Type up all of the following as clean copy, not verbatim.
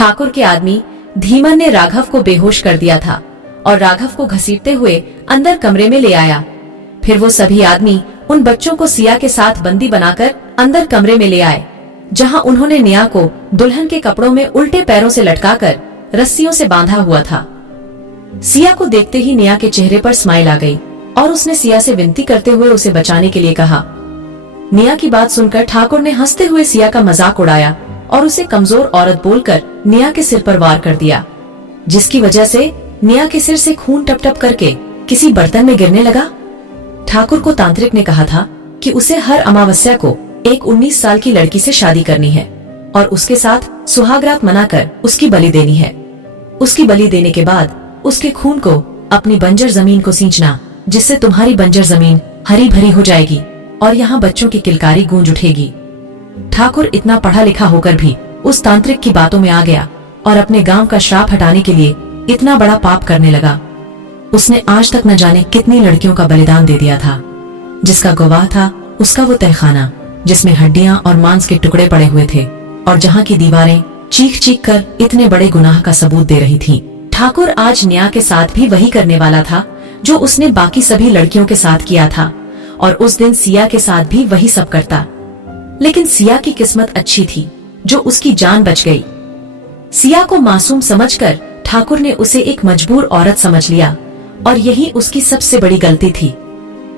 ठाकुर के आदमी धीमन ने राघव को बेहोश कर दिया था और राघव को घसीटते हुए अंदर कमरे में ले आया। फिर वो सभी आदमी उन बच्चों को सिया के साथ बंदी बनाकर अंदर कमरे में ले आए, जहां उन्होंने निया को दुल्हन के कपड़ों में उल्टे पैरों से लटकाकर रस्सियों से बांधा हुआ था। सिया को देखते ही निया के चेहरे पर स्माइल आ गई और उसने सिया से विनती करते हुए उसे बचाने के लिए कहा। निया की बात सुनकर ठाकुर ने हंसते हुए सिया का मजाक उड़ाया और उसे कमजोर औरत बोलकर निया के सिर पर वार कर दिया, जिसकी वजह से निया के सिर से खून टप टप करके किसी बर्तन में गिरने लगा। ठाकुर को तांत्रिक ने कहा था कि उसे हर अमावस्या को एक 19 साल की लड़की से शादी करनी है और उसके साथ सुहागरात मनाकर उसकी बलि देनी है। उसकी बलि देने के बाद उसके खून को अपनी बंजर जमीन को सींचना, जिससे तुम्हारी बंजर जमीन हरी भरी हो जाएगी और यहाँ बच्चों की किलकारी गूंज उठेगी। ठाकुर इतना पढ़ा लिखा होकर भी उस तांत्रिक की बातों में आ गया और अपने गांव का श्राप हटाने के लिए इतना बड़ा पाप करने लगा। उसने आज तक न जाने कितनी लड़कियों का बलिदान दे दिया था। जिसका गवाह था उसका वो तहखाना, जिसमें हड्डियां और मांस के टुकड़े पड़े हुए थे और जहां की दीवारें चीख चीख कर इतने बड़े गुनाह का सबूत दे रही थीं। ठाकुर आज निया के साथ भी वही करने वाला था जो उसने बाकी सभी लड़कियों के साथ किया था, और उस दिन सिया के साथ भी वही सब करता। लेकिन सिया की किस्मत अच्छी थी जो उसकी जान बच गई। सिया को मासूम समझकर ठाकुर ने उसे एक मजबूर औरत समझ लिया और यही उसकी सबसे बड़ी गलती थी।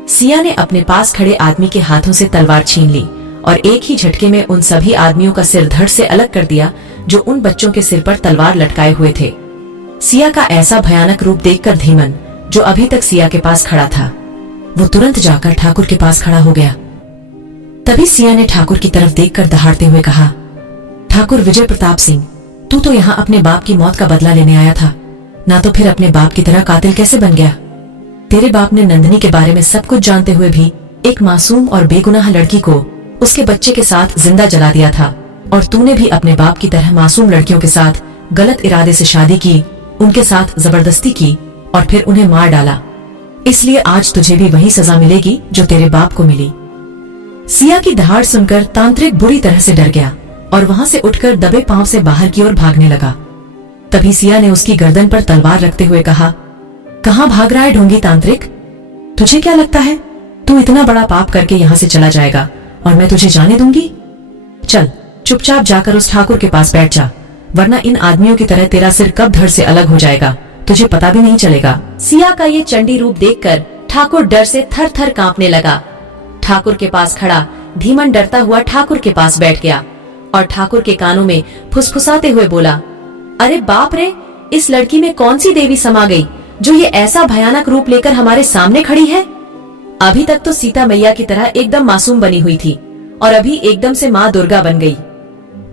सिया ने अपने पास खड़े आदमी के हाथों से तलवार छीन ली और एक ही झटके में उन सभी आदमियों का सिर धड़ से अलग कर दिया जो उन बच्चों के सिर पर तलवार लटकाए हुए थे। सिया का ऐसा भयानक रूप देखकर धीमन, जो अभी तक सिया के पास खड़ा था, वो तुरंत जाकर ठाकुर के पास खड़ा हो गया। तभी सिया ने ठाकुर की तरफ देखकर दहाड़ते हुए कहा, ठाकुर विजय प्रताप सिंह, तू तो यहाँ अपने बाप की मौत का बदला लेने आया था, ना तो फिर अपने बाप की तरह कातिल कैसे बन गया? तेरे बाप ने नंदिनी के बारे में सब कुछ जानते हुए भी एक मासूम और बेगुनाह लड़की को उसके बच्चे के साथ जिंदा जला दिया था, और तूने भी अपने बाप की तरह मासूम लड़कियों के साथ गलत इरादे से शादी की, उनके साथ जबरदस्ती की और फिर उन्हें मार डाला। इसलिए आज तुझे भी वही सजा मिलेगी जो तेरे बाप को मिली। सिया की दहाड़ सुनकर तांत्रिक बुरी तरह से डर गया और वहां से उठकर दबे पांव से बाहर की ओर भागने लगा। तभी सिया ने उसकी गर्दन पर तलवार रखते हुए कहा, कहाँ भाग रहा है ढोंगी तांत्रिक? तुझे क्या लगता है तू इतना बड़ा पाप करके यहाँ से चला जाएगा और मैं तुझे जाने दूंगी? चल चुपचाप जाकर उस ठाकुर के पास बैठ जा, वरना इन आदमियों की तरह तेरा सिर कब धड़ से अलग हो जाएगा तुझे पता भी नहीं चलेगा। सिया का ये चंडी रूप देखकर ठाकुर डर से थर थर कांपने लगा। ठाकुर के पास खड़ा धीमन डरता हुआ ठाकुर के पास बैठ गया और ठाकुर के कानों में फुसफुसाते हुए बोला, अरे बाप रे, इस लड़की में कौन सी देवी समा गई जो ये ऐसा भयानक रूप लेकर हमारे सामने खड़ी है? अभी तक तो सीता मैया की तरह एकदम मासूम बनी हुई थी और अभी एकदम से माँ दुर्गा बन गई।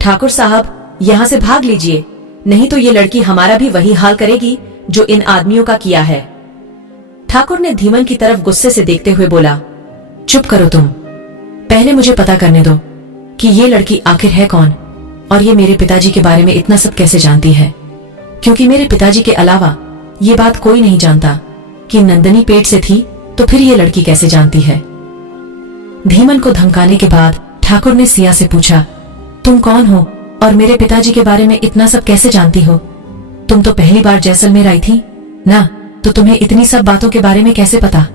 ठाकुर साहब, यहाँ से भाग लीजिए, नहीं तो ये लड़की हमारा भी वही हाल करेगी जो इन आदमियों का किया है। ठाकुर ने धीमन की तरफ गुस्से से देखते हुए बोला, चुप करो तुम, पहले मुझे पता करने दो कि ये लड़की आखिर है कौन और ये मेरे पिताजी के बारे में इतना सब कैसे जानती है, क्योंकि मेरे पिताजी के अलावा ये बात कोई नहीं जानता कि नंदिनी पेट से थी, तो फिर ये लड़की कैसे जानती है। धीमन को धमकाने के बाद ठाकुर ने सिया से पूछा, तुम कौन हो और मेरे पिताजी के बारे में इतना सब कैसे जानती हो? तुम तो पहली बार जैसलमेर आई थी ना, तो तुम्हें इतनी सब बातों के बारे में कैसे पता?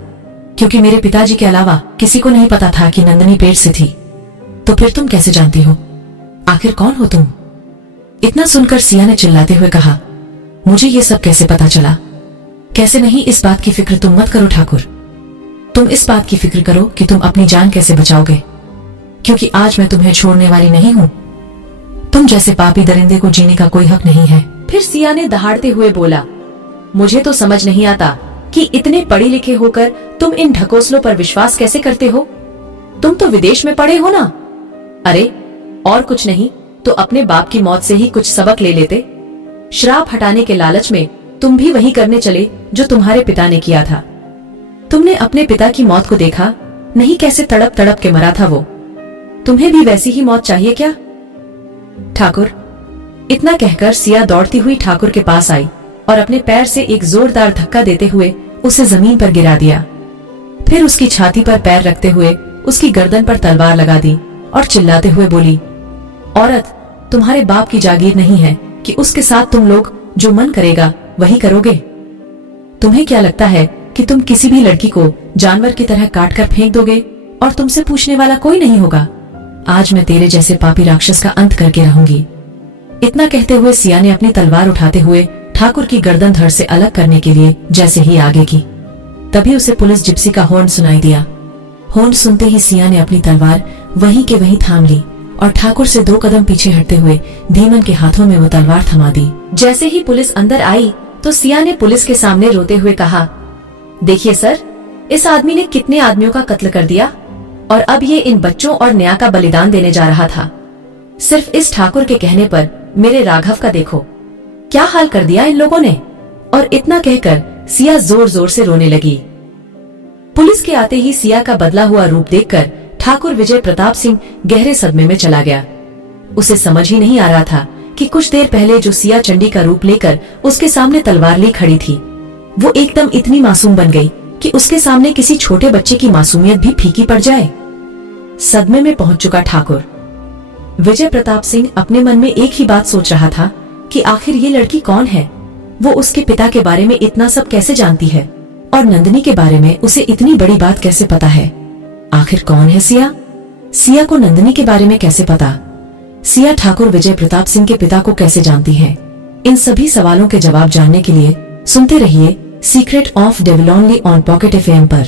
क्योंकि मेरे पिताजी के अलावा किसी को नहीं पता था कि नंदिनी पेट से थी। तो फिर तुम कैसे जानती हो? आखिर कौन हो तुम? इतना सुनकर सिया ने चिल्लाते हुए कहा, मुझे ये सब कैसे पता चला? कैसे नहीं, इस बात की फिक्र तुम मत करो ठाकुर, तुम इस बात की फिक्र करो कि तुम अपनी जान कैसे बचाओगे, क्योंकि आज मैं तुम्हें छोड़ने वाली नहीं हूँ। तुम जैसे पापी दरिंदे को जीने का कोई हक नहीं है। फिर सिया ने दहाड़ते हुए बोला, मुझे तो समझ नहीं आता कि इतने पढ़े लिखे होकर तुम इन ढकोसलों पर विश्वास कैसे करते हो? तुम तो विदेश में पढ़े हो ना? अरे और कुछ नहीं तो अपने बाप की मौत से ही कुछ सबक ले लेते। श्राप हटाने के लालच में तुम भी वही करने चले जो तुम्हारे पिता ने किया था। तुमने अपने पिता की मौत को देखा नहीं, कैसे तड़प तड़प के मरा था वो? तुम्हें भी वैसी ही मौत चाहिए क्या? ठाकुर, इतना कहकर सिया दौड़ती हुई ठाकुर के पास आई और अपने पैर से एक जोरदार धक्का देते हुए उसे जमीन पर गिरा दिया। फिर उसकी छाती पर पैर रखते हुए उसकी गर्दन पर तलवार लगा दी और चिल्लाते हुए बोली, औरत, तुम्हारे बाप की जागीर नहीं है कि उसके साथ तुम लोग जो मन करेगा वही करोगे? तुम्हें क्या लगता है कि तुम किसी भी लड़की को जानवर की तरह काट कर फेंक दोगे और तुमसे पूछने वाला कोई नहीं होगा? आज मैं तेरे जैसे पापी राक्षस का अंत करके रहूंगी। इतना कहते हुए सिया ने अपनी तलवार उठाते हुए ठाकुर की गर्दन धड़ से अलग करने के लिए जैसे ही आगे की, तभी उसे पुलिस जिप्सी का हॉर्न सुनाई दिया। हॉर्न सुनते ही सिया ने अपनी तलवार वहीं के वहीं थाम ली और ठाकुर से 2 कदम पीछे हटते हुए धीमन के हाथों में वो तलवार थमा दी। जैसे ही पुलिस अंदर आई तो सिया ने पुलिस के सामने रोते हुए कहा, देखिए सर, इस आदमी ने कितने आदमियों का कत्ल कर दिया और अब ये इन बच्चों और न्याय का बलिदान देने जा रहा था। सिर्फ इस ठाकुर के कहने पर मेरे राघव का देखो क्या हाल कर दिया इन लोगों ने। और इतना कहकर सिया जोर जोर से रोने लगी। पुलिस के आते ही सिया का बदला हुआ रूप देखकर ठाकुर विजय प्रताप सिंह गहरे सदमे में चला गया। उसे समझ ही नहीं आ रहा था कि कुछ देर पहले जो सिया चंडी का रूप लेकर उसके सामने तलवार ली खड़ी थी, वो एकदम इतनी मासूम बन गई कि उसके सामने किसी छोटे बच्चे की मासूमियत भी फीकी पड़ जाए। सदमे में पहुंच चुका ठाकुर विजय प्रताप सिंह अपने मन में एक ही बात सोच रहा था कि आखिर ये लड़की कौन है? वो उसके पिता के बारे में इतना सब कैसे जानती है और नंदिनी के बारे में उसे इतनी बड़ी बात कैसे पता है? आखिर कौन है सिया? सिया को नंदिनी के बारे में कैसे पता? सिया ठाकुर विजय प्रताप सिंह के पिता को कैसे जानती है? इन सभी सवालों के जवाब जानने के लिए सुनते रहिए secret of devil only on pocket FM पर।